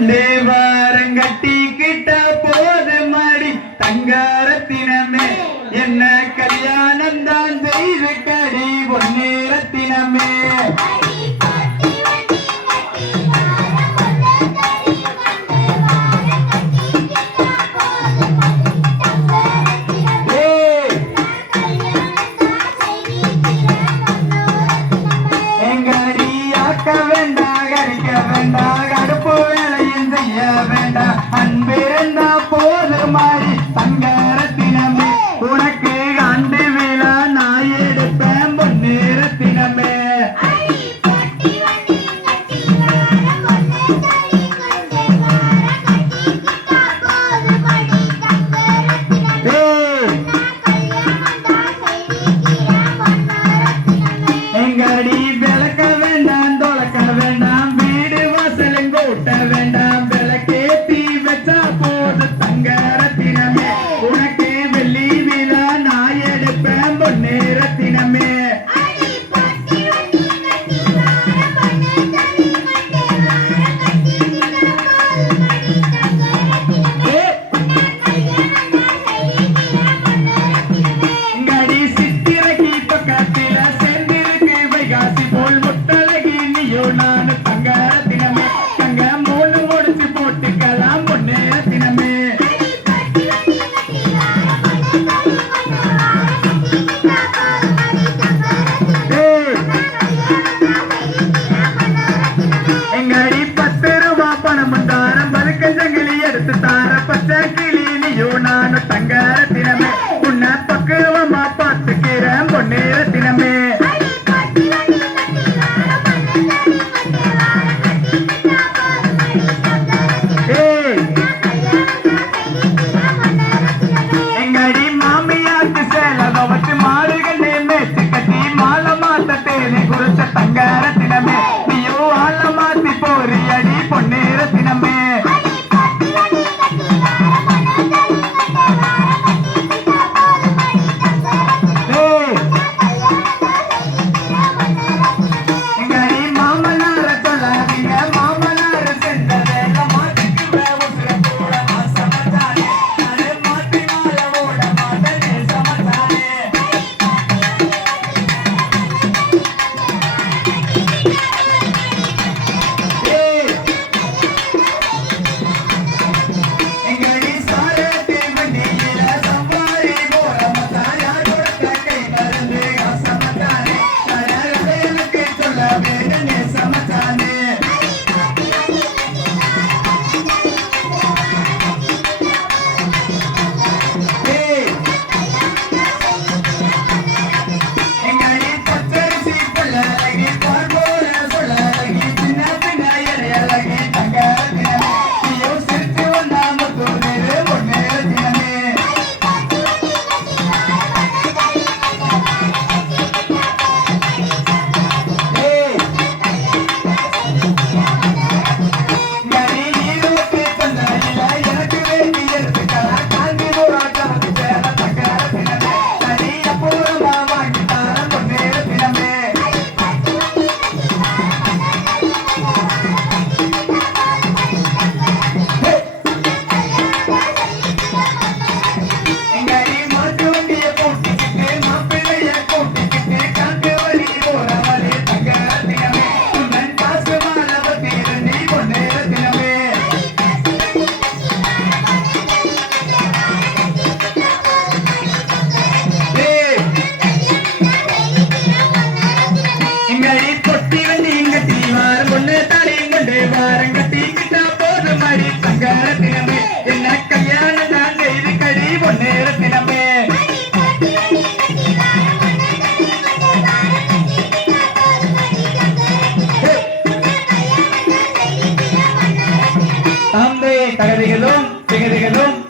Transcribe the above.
தேவாரங்கட்டி கிட்ட போது மாடி தங்கரத்தினமே என்ன கல்யாணம் தான் செய்து கடி பொன்னேரத்தினமே அன்பிருந்தா போது மாறி தங்கரத்தினமே உனக்கு ஆண்டு விழா நான் எடுப்பேன் பொன்னேரத்தினமே எங்கடி விளக்க வேண்டாம் தொலைக்க வேண்டாம் வீடு வாசலும் கூட்ட வேண்டாம் பொன்னேரத்தினமே இங்கடி சித்திரகி பக்கத்தில சேர்ந்திருக்கு வைகாசி போல் முத்தழகி நீயோ நானு தங்கரத்தினமே தங்க மூணு முடிச்சு போட்டுக்கலாம் பொன்னேரத்தினமே பச்சை கிளி நீயோ நானு தங்கரத்தினமே உன்னை பக்குவமா பார்த்துக்கிறேன் பொன்னேரத்தினமே எங்கடி மாமியாருக்கு சேலை துவச்சு மாடுகள் மேய்ச்சி கட்டி மாலை மாத்த தேனி குறிச்ச தங்கரத்தினமே நீயோ ஆள மாத்தி போறியடி பொன்னேரத்தினமே தகதிகளும்